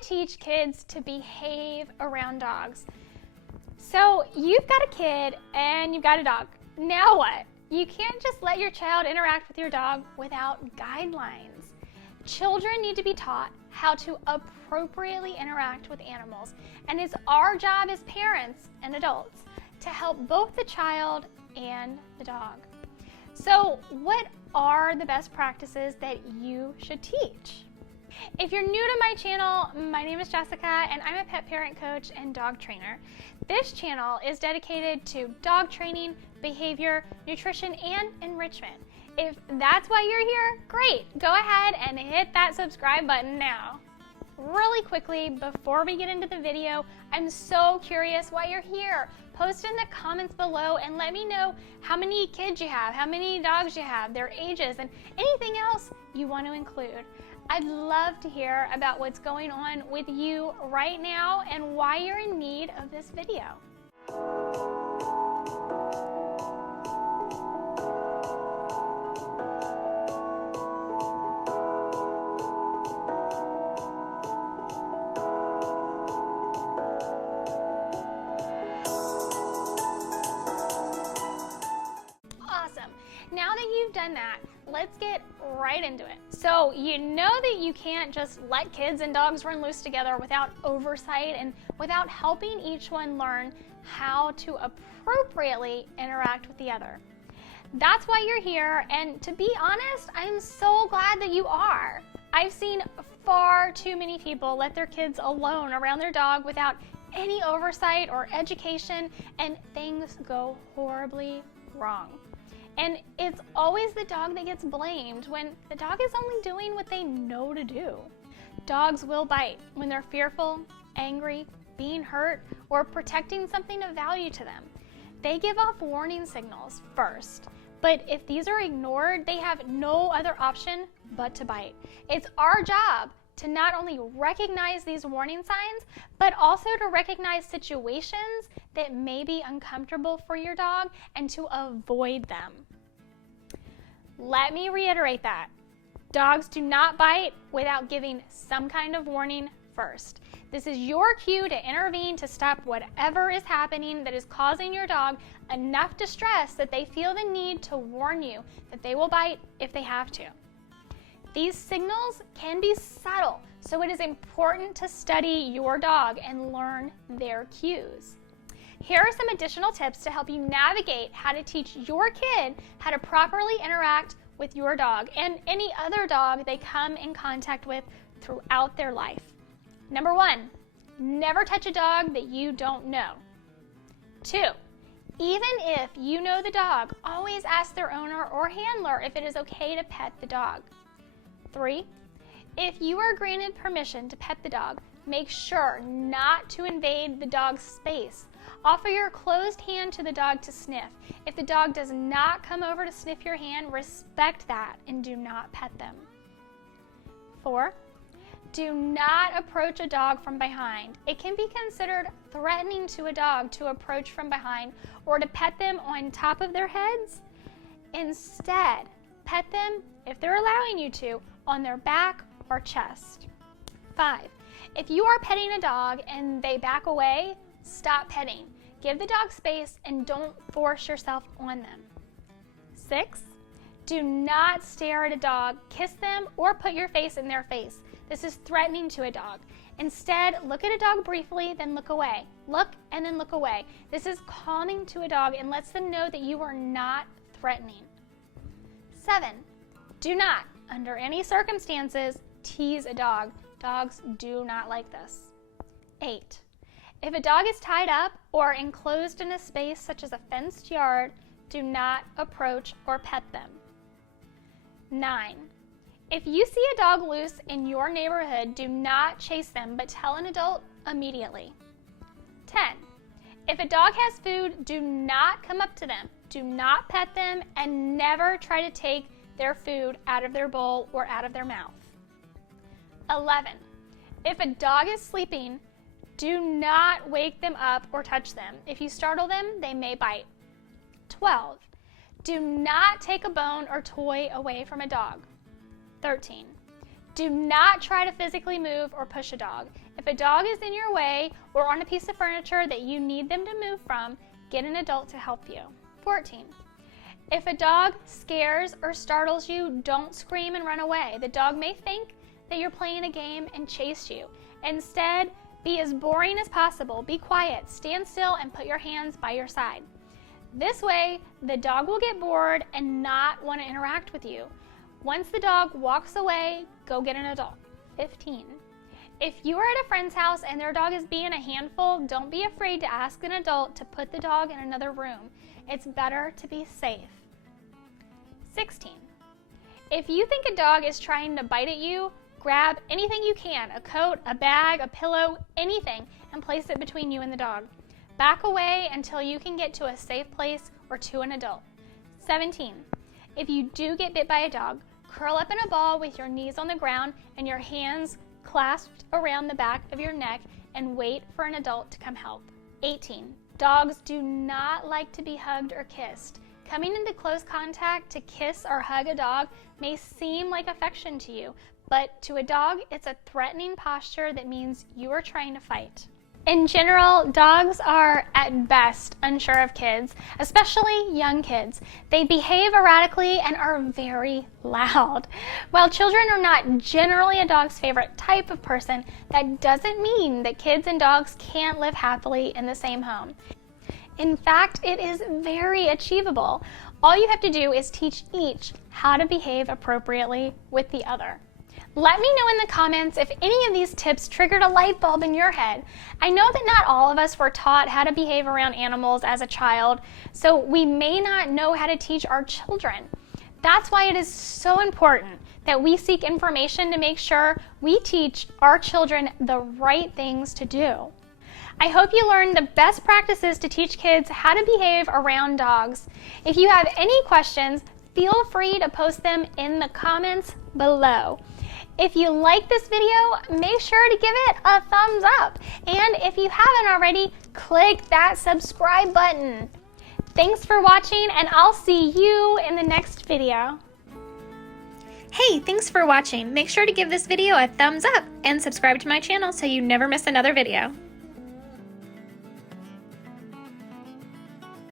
to teach kids to behave around dogs. So you've got a kid and you've got a dog. Now what? You can't just let your child interact with your dog without guidelines. Children need to be taught how to appropriately interact with animals, and it's our job as parents and adults to help both the child and the dog. So what are the best practices that you should teach? If you're new to my channel, my name is Jessica and I'm a pet parent coach and dog trainer. This channel is dedicated to dog training, behavior, nutrition, and enrichment. If that's why you're here, great. Go ahead and hit that subscribe button now. Really quickly, before we get into the video, I'm so curious why you're here. Post in the comments below and let me know how many kids you have, how many dogs you have, their ages, and anything else you want to include. I'd love to hear about what's going on with you right now and why you're in need of this video. Awesome. Now that you've done that, let's get right into it. So you know that you can't just let kids and dogs run loose together without oversight and without helping each one learn how to appropriately interact with the other. That's why you're here, and to be honest, I'm so glad that you are. I've seen far too many people let their kids alone around their dog without any oversight or education, and things go horribly wrong. And it's always the dog that gets blamed when the dog is only doing what they know to do. Dogs will bite when they're fearful, angry, being hurt, or protecting something of value to them. They give off warning signals first, but if these are ignored, they have no other option but to bite. It's our job to not only recognize these warning signs, but also to recognize situations that may be uncomfortable for your dog and to avoid them. Let me reiterate that. Dogs do not bite without giving some kind of warning first. This is your cue to intervene to stop whatever is happening that is causing your dog enough distress that they feel the need to warn you that they will bite if they have to. These signals can be subtle, so it is important to study your dog and learn their cues. Here are some additional tips to help you navigate how to teach your kid how to properly interact with your dog and any other dog they come in contact with throughout their life. Number 1, never touch a dog that you don't know. 2, even if you know the dog, always ask their owner or handler if it is okay to pet the dog. 3, if you are granted permission to pet the dog, make sure not to invade the dog's space. Offer your closed hand to the dog to sniff. If the dog does not come over to sniff your hand, respect that and do not pet them. 4, do not approach a dog from behind. It can be considered threatening to a dog to approach from behind or to pet them on top of their heads. Instead, pet them, if they're allowing you to, on their back or chest. 5, if you are petting a dog and they back away, stop petting. Give the dog space and don't force yourself on them. 6, do not stare at a dog, kiss them, or put your face in their face. This is threatening to a dog. Instead, look at a dog briefly, then look away. Look and then look away. This is calming to a dog and lets them know that you are not threatening. 7, do not, under any circumstances, tease a dog. Dogs do not like this. 8, if a dog is tied up or enclosed in a space such as a fenced yard, do not approach or pet them. 9, if you see a dog loose in your neighborhood, do not chase them, but tell an adult immediately. 10, if a dog has food, do not come up to them. Do not pet them and never try to take their food out of their bowl or out of their mouth. 11, if a dog is sleeping, do not wake them up or touch them. If you startle them, they may bite. 12, do not take a bone or toy away from a dog. 13, Do not try to physically move or push a dog. If a dog is in your way or on a piece of furniture that you need them to move from, get an adult to help you. 14. If a dog scares or startles you, don't scream and run away. The dog may think that you're playing a game and chase you. Instead, be as boring as possible. Be quiet, stand still, and put your hands by your side. This way, the dog will get bored and not want to interact with you. Once the dog walks away, go get an adult. 15. If you are at a friend's house and their dog is being a handful, don't be afraid to ask an adult to put the dog in another room. It's better to be safe. 16. If you think a dog is trying to bite at you, grab anything you can, a coat, a bag, a pillow, anything, and place it between you and the dog. Back away until you can get to a safe place or to an adult. 17. If you do get bit by a dog, curl up in a ball with your knees on the ground and your hands clasped around the back of your neck and wait for an adult to come help. 18. Dogs do not like to be hugged or kissed. Coming into close contact to kiss or hug a dog may seem like affection to you, but to a dog, it's a threatening posture that means you are trying to fight. In general, dogs are at best unsure of kids, especially young kids. They behave erratically and are very loud. While children are not generally a dog's favorite type of person, that doesn't mean that kids and dogs can't live happily in the same home. In fact, it is very achievable. All you have to do is teach each how to behave appropriately with the other. Let me know in the comments if any of these tips triggered a light bulb in your head. I know that not all of us were taught how to behave around animals as a child, so we may not know how to teach our children. That's why it is so important that we seek information to make sure we teach our children the right things to do. I hope you learned the best practices to teach kids how to behave around dogs. If you have any questions, feel free to post them in the comments below. If you like this video, make sure to give it a thumbs up. And if you haven't already, click that subscribe button. Thanks for watching, and I'll see you in the next video. Hey, thanks for watching. Make sure to give this video a thumbs up and subscribe to my channel so you never miss another video.